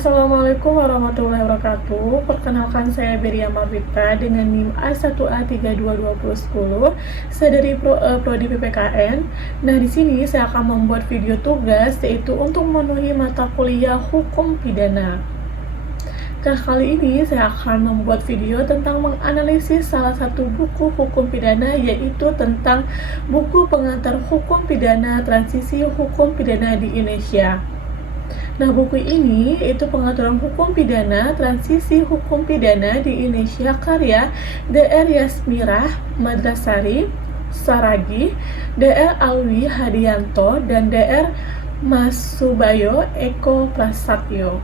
Assalamualaikum warahmatullahi wabarakatuh. Perkenalkan, saya Beria Marwita dengan NIM A1A32210. Saya dari Prodi PPKN. Nah, di sini saya akan membuat video tugas yaitu untuk memenuhi mata kuliah Hukum Pidana. Nah, kali ini saya akan membuat video tentang menganalisis salah satu buku hukum pidana, yaitu tentang buku pengantar hukum pidana transisi hukum pidana di Indonesia. Nah, buku ini yaitu pengaturan hukum pidana transisi hukum pidana di Indonesia karya Dr. Yasmirah Madrasari Saragi, Dr. Alwi Hadianto, dan Dr. Masubayo Eko Prasatyo.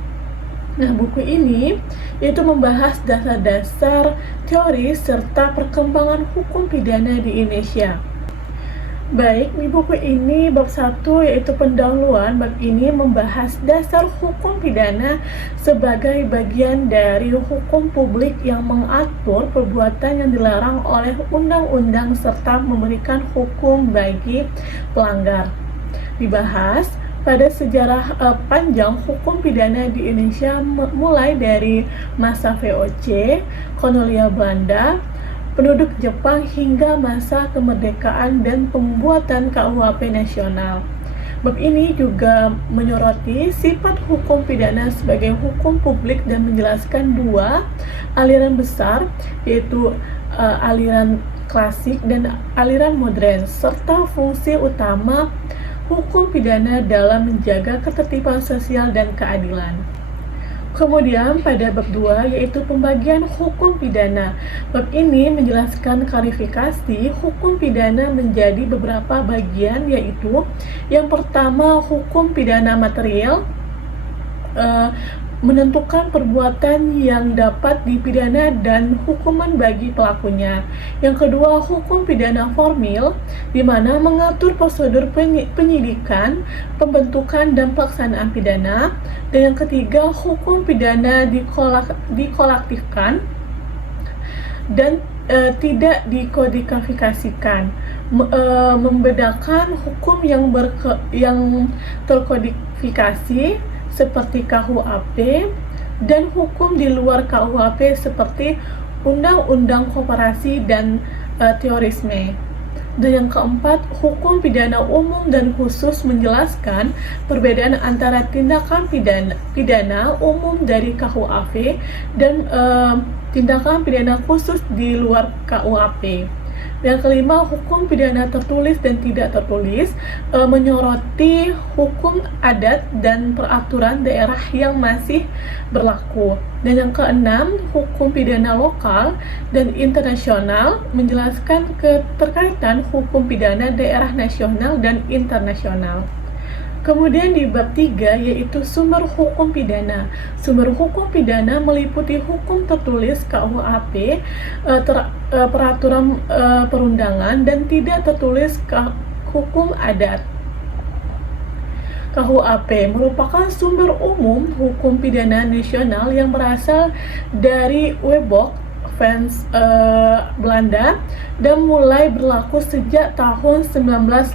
Nah, buku ini yaitu membahas dasar-dasar teori serta perkembangan hukum pidana di Indonesia. Baik, di buku ini bab 1 yaitu pendahuluan. Bab ini membahas dasar hukum pidana sebagai bagian dari hukum publik yang mengatur perbuatan yang dilarang oleh undang-undang serta memberikan hukum bagi pelanggar. Dibahas pada sejarah panjang hukum pidana di Indonesia mulai dari masa VOC, kolonial Belanda, penduduk Jepang hingga masa kemerdekaan dan pembuatan KUHP nasional. Bab ini juga menyoroti sifat hukum pidana sebagai hukum publik dan menjelaskan dua aliran besar, yaitu aliran klasik dan aliran modern, serta fungsi utama hukum pidana dalam menjaga ketertiban sosial dan keadilan. Kemudian pada bab 2 yaitu pembagian hukum pidana. Bab ini menjelaskan klarifikasi hukum pidana menjadi beberapa bagian, yaitu yang pertama hukum pidana material, menentukan perbuatan yang dapat dipidana dan hukuman bagi pelakunya. Yang kedua, hukum pidana formil, di mana mengatur prosedur penyidikan, pembentukan dan pelaksanaan pidana. Dan yang ketiga, hukum pidana dikolektifkan dan tidak dikodifikasikan, membedakan hukum yang terkodifikasi seperti KUHP dan hukum di luar KUHP seperti Undang-Undang Koperasi dan Terorisme. Dan yang keempat, hukum pidana umum dan khusus, menjelaskan perbedaan antara tindakan pidana umum dari KUHP dan tindakan pidana khusus di luar KUHP. Yang kelima, hukum pidana tertulis dan tidak tertulis, menyoroti hukum adat dan peraturan daerah yang masih berlaku. Dan yang keenam, hukum pidana lokal dan internasional, menjelaskan keterkaitan hukum pidana daerah nasional dan internasional. Kemudian di bab 3 yaitu sumber hukum pidana. Sumber hukum pidana meliputi hukum tertulis KUHP, peraturan perundangan, dan tidak tertulis hukum adat. KUHP merupakan sumber umum hukum pidana nasional yang berasal dari Wetboek Belanda dan mulai berlaku sejak tahun 1918.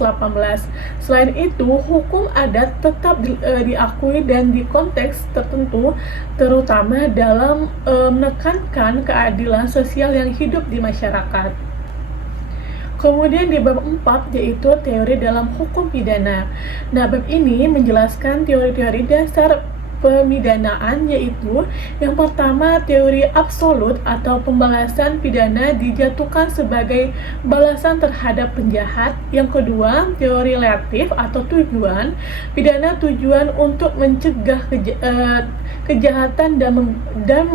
Selain itu, hukum adat tetap diakui dan di konteks tertentu, terutama dalam menekankan keadilan sosial yang hidup di masyarakat. Kemudian di bab 4 yaitu teori dalam hukum pidana. Nah, bab ini menjelaskan teori-teori dasar pemidanaan, yaitu yang pertama teori absolut atau pembalasan pidana dijatuhkan sebagai balasan terhadap penjahat. Yang kedua, teori relatif atau tujuan pidana, tujuan untuk mencegah kejahatan dan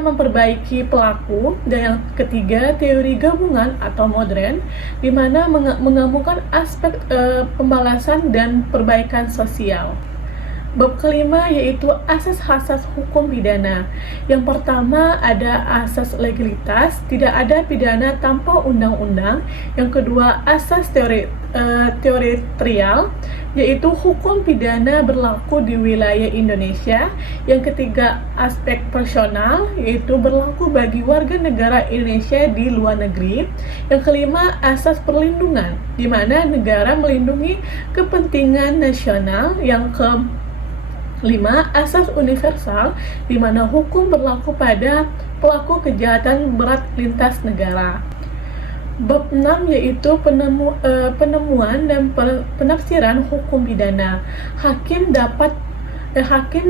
memperbaiki pelaku. Dan yang ketiga, teori gabungan atau modern, di mana menggabungkan aspek pembalasan dan perbaikan sosial. Bab kelima yaitu asas-asas hukum pidana. Yang pertama ada asas legalitas, tidak ada pidana tanpa undang-undang. Yang kedua, asas teritorial, yaitu hukum pidana berlaku di wilayah Indonesia. Yang ketiga, aspek personal, yaitu berlaku bagi warga negara Indonesia di luar negeri. Yang kelima, asas perlindungan, di mana negara melindungi kepentingan nasional. Yang 5. Asas universal, di mana hukum berlaku pada pelaku kejahatan berat lintas negara. Bab 6 yaitu penemuan dan penafsiran hukum pidana. Hakim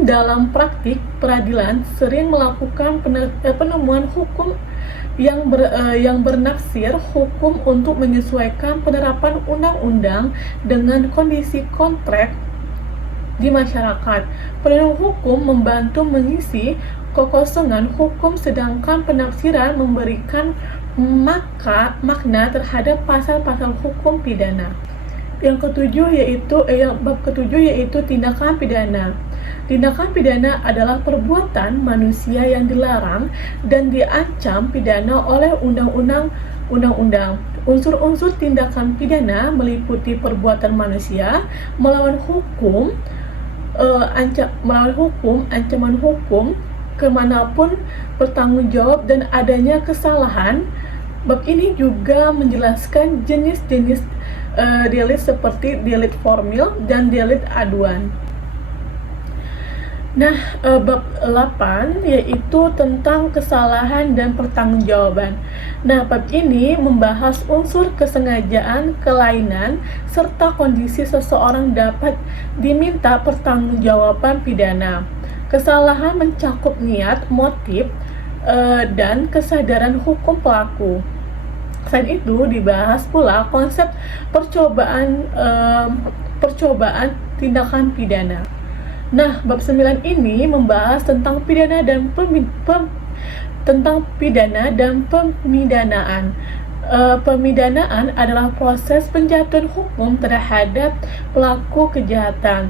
dalam praktik peradilan sering melakukan penemuan hukum yang bernafsir hukum untuk menyesuaikan penerapan undang-undang dengan kondisi konteks di masyarakat. Penentu hukum membantu mengisi kekosongan hukum, sedangkan penafsiran memberikan makna terhadap pasal-pasal hukum pidana. Bab ketujuh yaitu tindakan pidana. Tindakan pidana adalah perbuatan manusia yang dilarang dan diancam pidana oleh undang-undang. Unsur-unsur tindakan pidana meliputi perbuatan manusia melawan hukum, ancaman hukum, kemanapun bertanggung jawab, dan adanya kesalahan. Bab ini juga menjelaskan jenis-jenis delit seperti delit formil dan delit aduan. Bab 8 yaitu tentang kesalahan dan pertanggungjawaban. Bab ini membahas unsur kesengajaan, kelainan, serta kondisi seseorang dapat diminta pertanggungjawaban pidana. Kesalahan mencakup niat, motif, dan kesadaran hukum pelaku. Selain itu, dibahas pula konsep percobaan tindakan pidana. Bab 9 ini membahas tentang pidana dan pemidanaan. Pemidanaan adalah proses penjatuhan hukum terhadap pelaku kejahatan.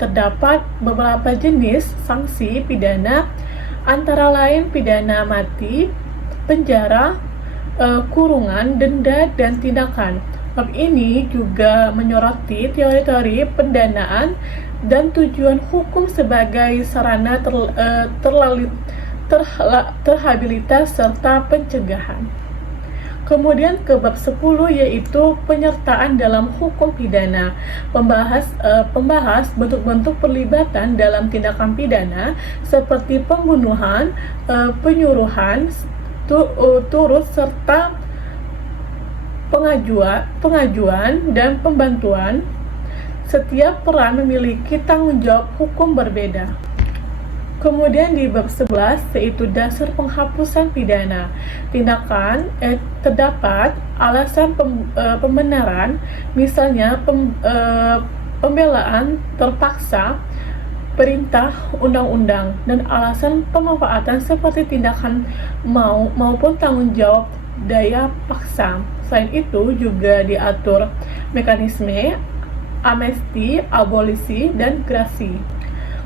Terdapat beberapa jenis sanksi pidana, antara lain pidana mati, penjara, kurungan, denda, dan tindakan. Bab ini juga menyoroti teori-teori pendanaan dan tujuan hukum sebagai sarana terhabilitas serta pencegahan. Kemudian ke bab 10 yaitu penyertaan dalam hukum pidana. Pembahas bentuk-bentuk perlibatan dalam tindakan pidana seperti pembunuhan, penyuruhan, turut serta pengajuan dan pembantuan. Setiap peran memiliki tanggung jawab hukum berbeda. Kemudian di bab 11 yaitu dasar penghapusan pidana. Tindakan terdapat alasan pembenaran, misalnya pembelaan terpaksa, perintah undang-undang, dan alasan pemanfaatan seperti tindakan maupun tanggung jawab daya paksa. Selain itu juga diatur mekanisme amnesti, abolisi, dan grasi.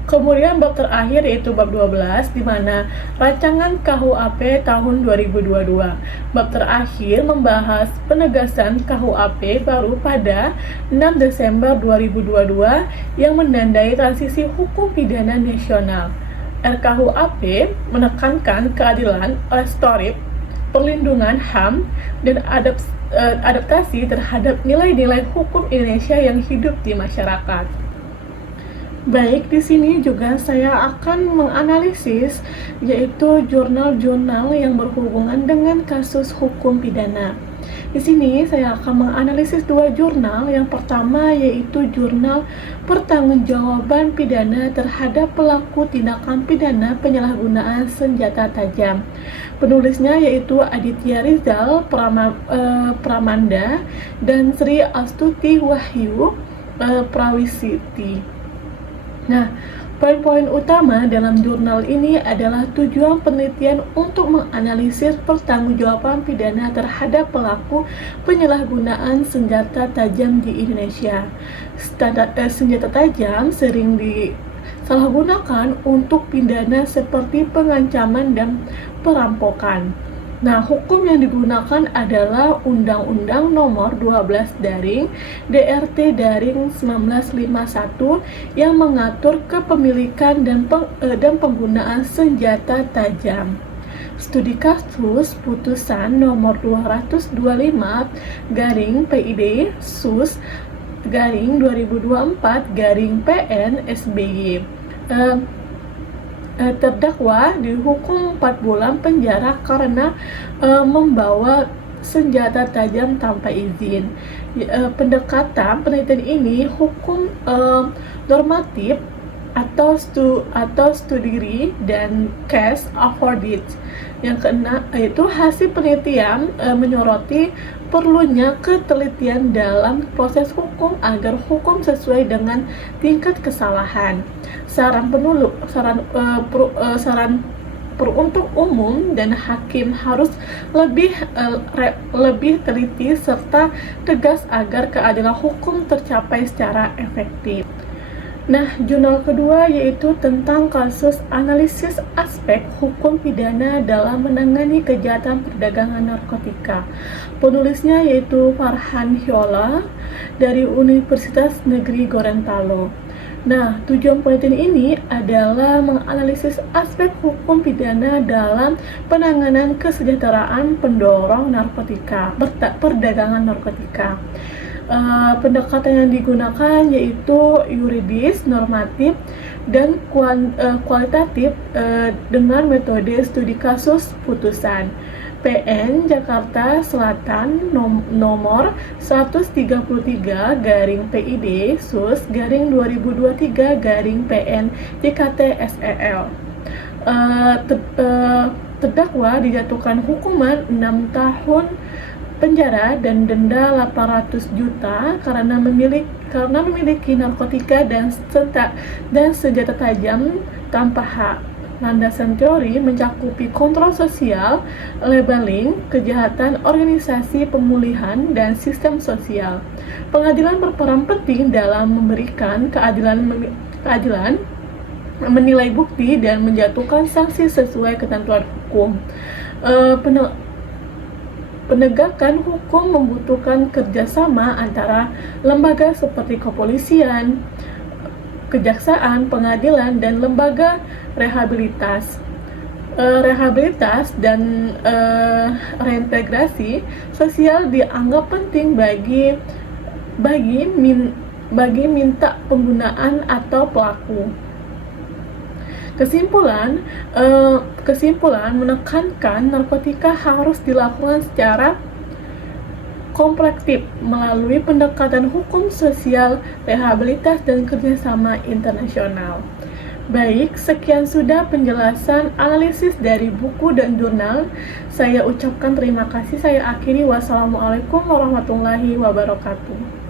Kemudian bab terakhir yaitu bab 12 di mana rancangan KUHP tahun 2022. Bab terakhir membahas penegasan KUHP baru pada 6 Desember 2022 yang menandai transisi hukum pidana nasional. RKUHP menekankan keadilan, restoratif, perlindungan HAM, dan adaptasi terhadap nilai-nilai hukum Indonesia yang hidup di masyarakat. Baik, di sini juga saya akan menganalisis yaitu jurnal-jurnal yang berhubungan dengan kasus hukum pidana. Di sini saya akan menganalisis dua jurnal. Yang pertama yaitu jurnal pertanggungjawaban pidana terhadap pelaku tindakan pidana penyalahgunaan senjata tajam. Penulisnya yaitu Aditya Rizal Pramanda dan Sri Astuti Wahyu Prawisiti. Poin-poin utama dalam jurnal ini adalah tujuan penelitian untuk menganalisis pertanggungjawaban pidana terhadap pelaku penyalahgunaan senjata tajam di Indonesia. Senjata tajam sering disalahgunakan untuk pidana seperti pengancaman dan perampokan. Hukum yang digunakan adalah Undang-Undang Nomor 12 DRT 1951 yang mengatur kepemilikan dan penggunaan senjata tajam. Studi kasus putusan nomor 225/PID SUS PN SBY. Terdakwa dihukum 4 bulan penjara karena membawa senjata tajam tanpa izin. Pendekatan penelitian ini hukum normatif atau studi dan case afforded. Yang keenam yaitu hasil penelitian menyoroti perlunya ketelitian dalam proses hukum agar hukum sesuai dengan tingkat kesalahan. Saran peruntuk umum dan hakim harus lebih teliti serta tegas agar keadilan hukum tercapai secara efektif. Nah, jurnal kedua yaitu tentang kasus analisis aspek hukum pidana dalam menangani kejahatan perdagangan narkotika. Penulisnya yaitu Farhan Hyola dari Universitas Negeri Gorontalo. Nah, tujuan penelitian ini adalah menganalisis aspek hukum pidana dalam penanganan kesejahteraan pendorong narkotika, perdagangan narkotika. Pendekatan yang digunakan yaitu yuridis, normatif, dan kualitatif dengan metode studi kasus putusan. PN Jakarta Selatan nomor 133/PID SUS /2023/PN JKT SEL. Terdakwa dijatuhkan hukuman 6 tahun penjara dan denda 800 juta karena memiliki narkotika dan senjata tajam tanpa hak. Landasan teori mencakupi kontrol sosial, labeling, kejahatan organisasi pemulihan, dan sistem sosial. Pengadilan berperan penting dalam memberikan keadilan, menilai bukti, dan menjatuhkan sanksi sesuai ketentuan hukum. Penegakan hukum membutuhkan kerjasama antara lembaga seperti kepolisian, kejaksaan, pengadilan, dan lembaga rehabilitas dan reintegrasi sosial dianggap penting bagi minta penggunaan atau pelaku. Kesimpulan menekankan narkotika harus dilakukan secara komplektif melalui pendekatan hukum sosial, rehabilitas, dan kerjasama internasional. Baik, sekian sudah penjelasan analisis dari buku dan jurnal. Saya ucapkan terima kasih. Saya akhiri. Wassalamualaikum warahmatullahi wabarakatuh.